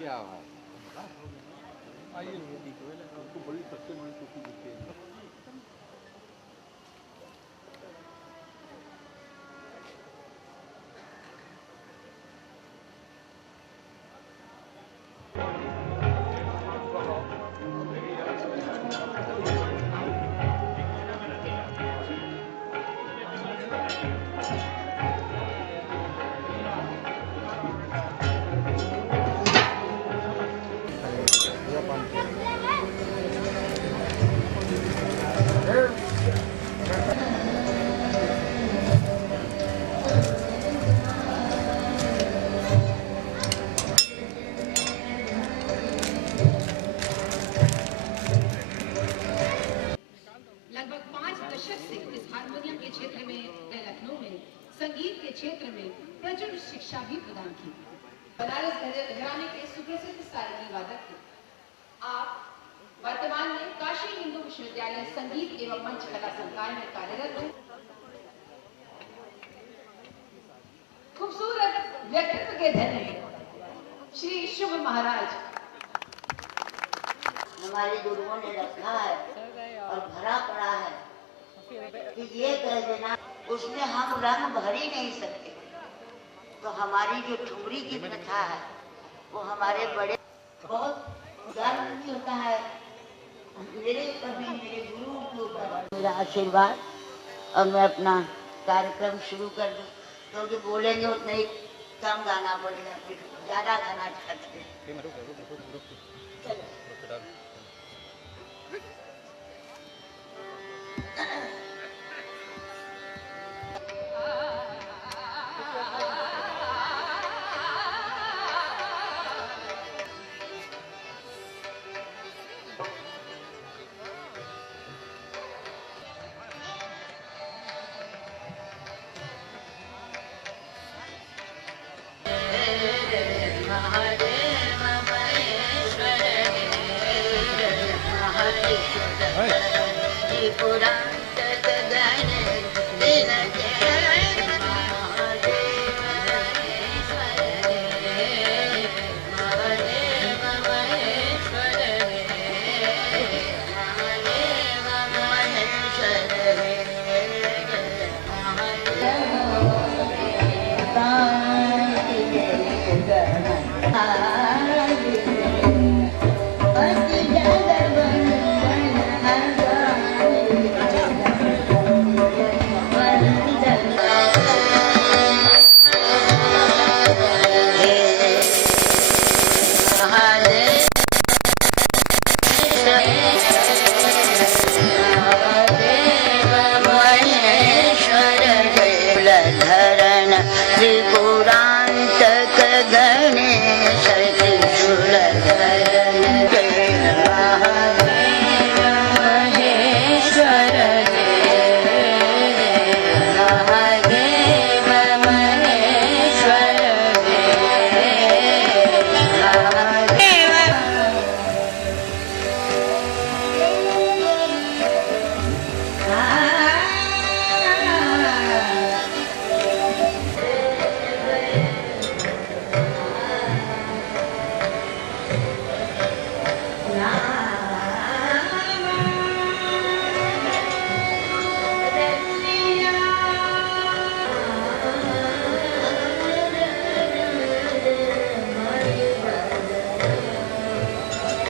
क्या बात, आइए उनको बड़ी सबसे बड़ी खुशी दिखती है। लगभग 5 दशक से इस हारमोनियम के क्षेत्र में लखनऊ में संगीत के क्षेत्र में प्रचुर शिक्षा भी प्रदान की। बनारस घराने के सुप्रसिद्ध सारंगी वादक थे। आप वर्तमान में काशी हिंदू विश्वविद्यालय संगीत एवं मंच कला संकाय में कार्यरत हैं। खूबसूरत व्यक्तित्व के धनी श्री शुभ महाराज हमारे गुरुओं ने रखा है और भरा पड़ा है कि ये कह देना उसमें हम रंग भर ही नहीं सकते। तो हमारी जो ठुमरी की प्रथा है वो हमारे बड़े बहुत गर्व भी होता है मेरे कभी मेरे गुरु के ऊपर मेरा आशीर्वाद। और मैं अपना कार्यक्रम शुरू कर दूं क्योंकि बोलेंगे उतना ही कम गाना पड़ेगा, फिर ज्यादा गाना चाहते हैं। चलो